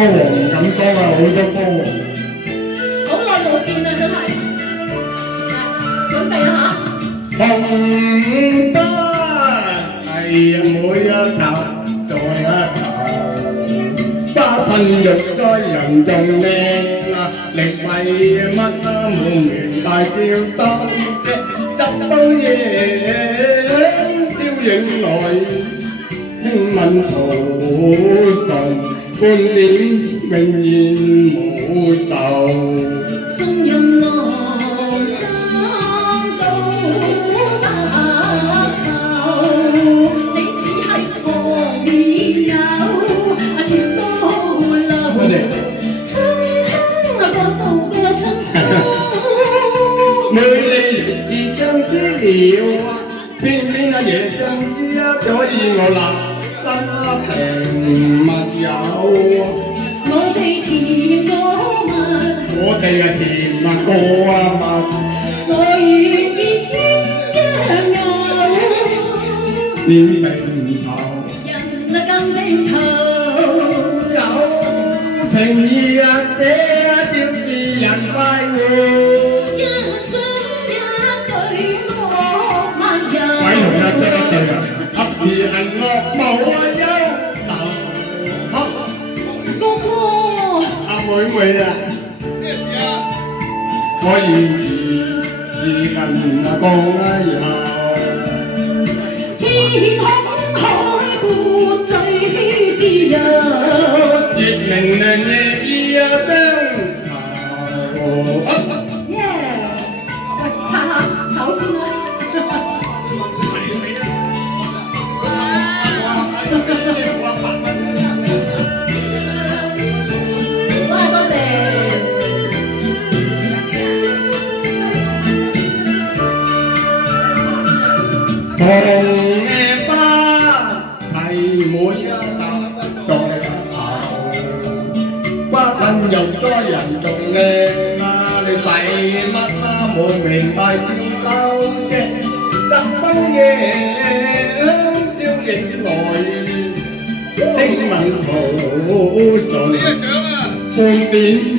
王咁多啊，好多歌王。好耐冇見啦，真係。準備啦嚇！紅筆係每一頭再一頭，花噴肉該人仲靚啊！力費乜都滿面大叫當嘅得到嘢，雕影來輕吻途上，半點永遠冇愁。送任來生到白頭，你只係旁邊有條路流，春春嗰度個春秋。每你亦將知了啊，偏偏啊夜將知啊，所以我立心平密友。我哋甜過蜜，我哋啊甜蜜過啊蜜，我願意天涯有，變並頭人啊更並頭，有情義啊，這照義人快活。一生一對樂漫遊。鬼同一隻一對啊，合而行樂無啊憂愁。哥哥，阿妹妹啊！咩事啊？我願意自能啊共以後，天空海闊最自由。亦明亮夜意啊燈頭。耶！喂，拍下手先啦。哇，多謝。紅嘅花係每一頭再一頭，花噴又多人仲靚啊！你使乜啊？冇明白要嬲嘅，得到嘢朝影來，聽聞途你嘅順。相啊！半點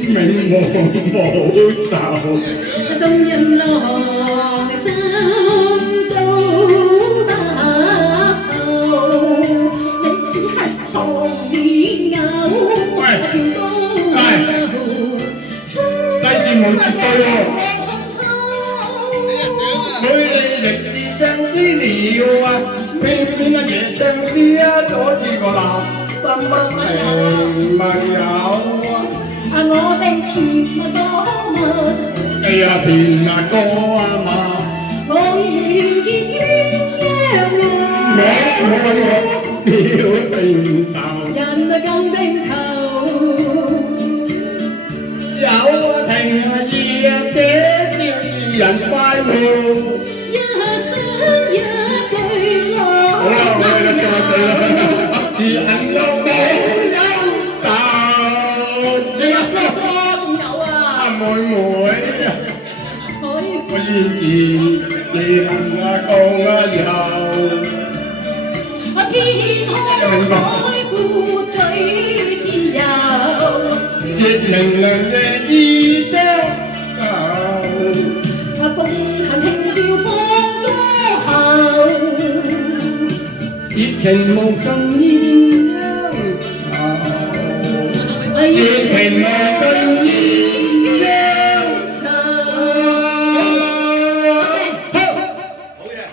明望冇愁，送人來生到白頭，你只係旁邊有條高路，低字冇絕對喎。你嘅相啊！每你亦自將啲料啊，偏偏啊夜將啲啊，阻住個立心不平密友啊！我哋甜蜜多蜜，哎呀甜啊歌啊嘛，我願見鴛鴦我表並頭，人啊更並頭，有情啊義啊，這叫二人快活。一生一對樂。好啦，我哋就再對啦，而行路冇憂愁。點啊？仲有啊！阿妹妹，可以。我願意自能啊共啊遊。天空海闊最自由，亦明亮嘅意將共行情調放歌後，熱情無盡鴛鴦頭，熱情無盡